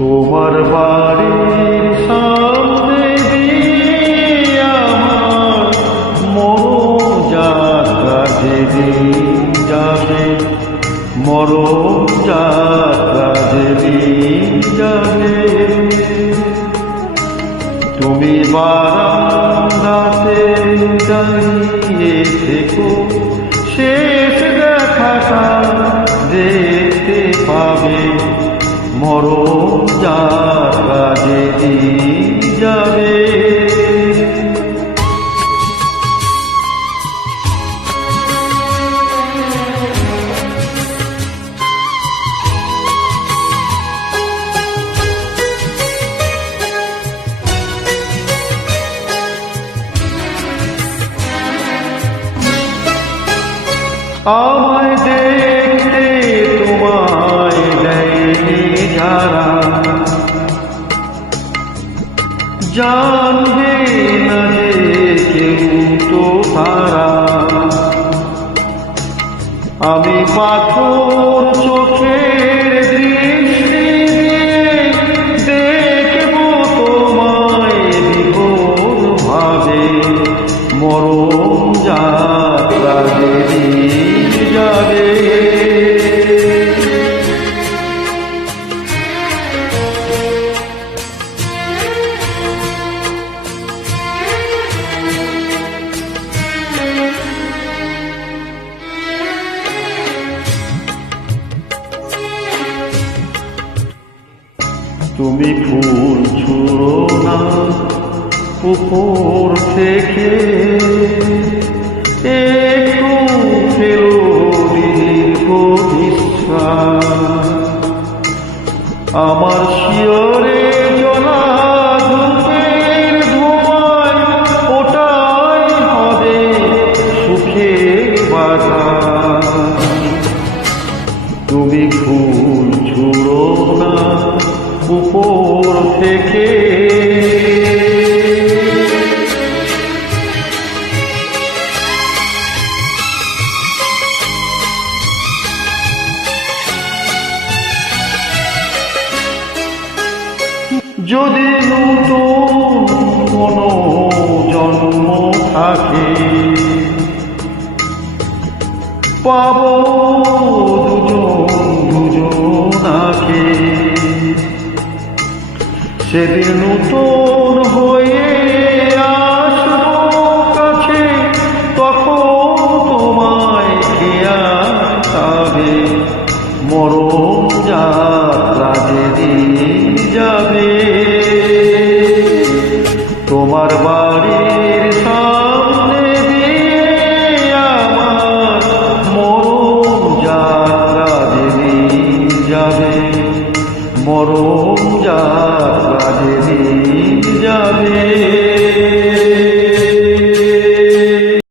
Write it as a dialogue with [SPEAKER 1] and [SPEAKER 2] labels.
[SPEAKER 1] তোমার বাড়ির সামনে আমার মরণ যাত্রা যেদিন যাবে যাবে। তুমি বারান্দাতে দাঁড়িয়ে থেকো, শেষ দেখাটা দেখতে পাবে। মরণ যাত্রা যেদিন যাবে। আমায় জানবে না যে কেউ তো তারা আমি পাথর চোখের তুমি ফুল ছুড়ো না, উপর থেকে একটু ফেলো দীর্ঘ আমার শিয়রে বাজার তুমি ফুল ছুড়ো না উপর থেকে। যদি নতুন কোনো জন্ম থাকে পাব দুজন দুজনাকে। সেদিন নতুন হয়ে আসব কাছে, তখন তোমায় খেয়া খাবে মরম যাত্রা যেদিন যাবে, তোমার বা যার কাজে দিন যাবে।